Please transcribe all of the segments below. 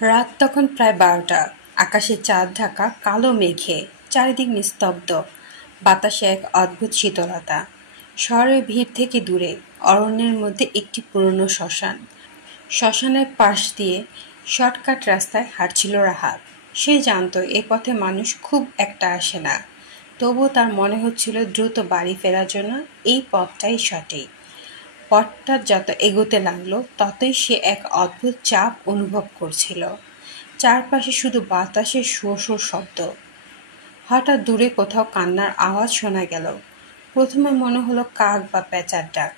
রাত তখন প্রায় ১২টা। আকাশে চাঁদ ঢাকা কালো মেঘে, চারিদিক নিস্তব্ধ। বাতাসে এক অদ্ভুত শীতলতা। শহরের ভিড় থেকে দূরে, অরণ্যের মধ্যে একটি পুরনো শ্মশান। শ্মশানের পাশ দিয়ে শর্টকাট রাস্তায় হাঁটছিল রাহাত। সে জানত এ পথে মানুষ খুব একটা আসে না, তবুও তার মনে হচ্ছিল দ্রুত বাড়ি ফেরার জন্য এই পথটাই সঠিক। পথটা যত এগোতে লাগলো ততই সে এক অদ্ভুত চাপ অনুভব করছিল। চারপাশে শুধু বাতাসের শো শো শব্দ। হঠাৎ দূরে কোথাও কান্নার আওয়াজ শোনা গেল। প্রথমে মনে হলো কাক বা পেঁচার ডাক,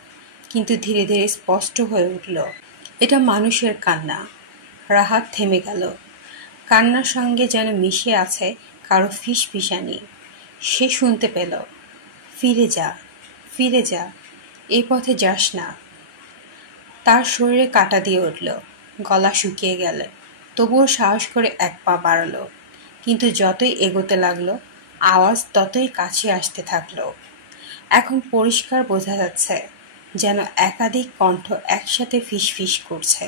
কিন্তু ধীরে ধীরে স্পষ্ট হয়ে উঠল এটা মানুষের কান্না। রাহাত থেমে গেল। কান্নার সঙ্গে যেন মিশে আছে কারো ফিসফিসানি। সে শুনতে পেল, ফিরে যা, ফিরে যা, এই পথে যাস না। তার শরীরে কাঁটা দিয়ে উঠল, গলা শুকিয়ে গেল। তবুও সাহস করে এক পা বাড়ালো। কিন্তু যতই এগোতে লাগলো, আওয়াজ ততই কাছে আসতে থাকলো। এখন পরিষ্কার বোঝা যাচ্ছে, যেন একাধিক কণ্ঠ একসাথে ফিসফিস করছে।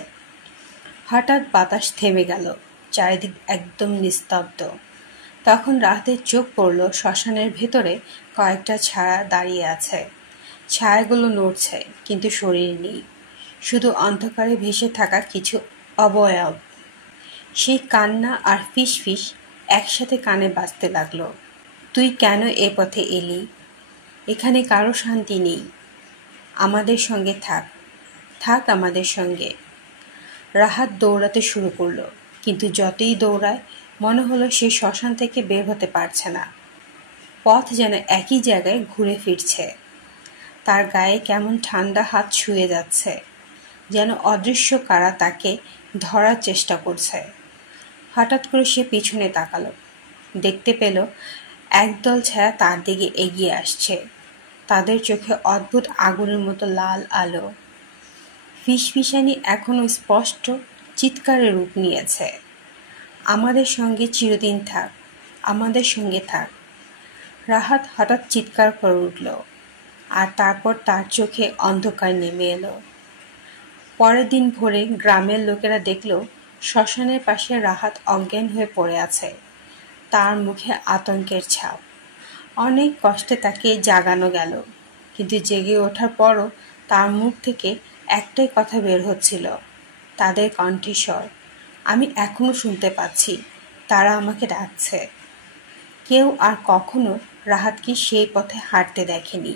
হঠাৎ বাতাস থেমে গেল, চারিদিক একদম নিস্তব্ধ। তখন রাতের চোখ পড়ল শ্মশানের ভেতরে কয়েকটা ছায়া দাঁড়িয়ে আছে। ছায়াগুলো নড়ছে, কিন্তু শরীর নেই, শুধু অন্ধকারে ভেসে থাকা কিছু অবয়ব। সেই কান্না আর ফিসফিস একসাথে কানে বাজতে লাগলো। তুই কেন এ পথে এলি? এখানে কারো শান্তি নেই। আমাদের সঙ্গে থাক, থাক আমাদের সঙ্গে। রাহাত দৌড়াতে শুরু করলো, কিন্তু যতই দৌড়ায় মনে হলো সে শ্মশান থেকে বের হতে পারছে না। পথ যেন একই জায়গায় ঘুরে ফিরছে। তার গায়ে কেমন ঠান্ডা হাত ছুঁয়ে যাচ্ছে, যেন অদৃশ্য কারা তাকে ধরার চেষ্টা করছে। হঠাৎ করে সে পিছনে তাকালো, দেখতে পেল একদল ছায়া তার দিকে এগিয়ে আসছে। তাদের চোখে অদ্ভুত আগুনের মতো লাল আলো। ফিসফিসানি এখনো স্পষ্ট চিৎকারে রূপ নিয়েছে, আমাদের সঙ্গে চিরদিন থাক, আমাদের সঙ্গে থাক। রাহাত হঠাৎ চিৎকার করে উঠল, আর তারপর তার চোখে অন্ধকার নেমে এলো। পরের দিন ভোরে গ্রামের লোকেরা দেখল শ্মশানের পাশে রাহাত অজ্ঞান হয়ে পড়ে আছে, তার মুখে আতঙ্কের ছাপ। অনেক কষ্টে তাকে জাগানো গেল, কিন্তু জেগে ওঠার পরও তার মুখ থেকে একটাই কথা বের হচ্ছিল, তাদের কণ্ঠস্বর। আমি এখনো শুনতে পাচ্ছি, তারা আমাকে ডাকছে। কেউ আর কখনো রাহাতকে সেই পথে হাঁটতে দেখেনি।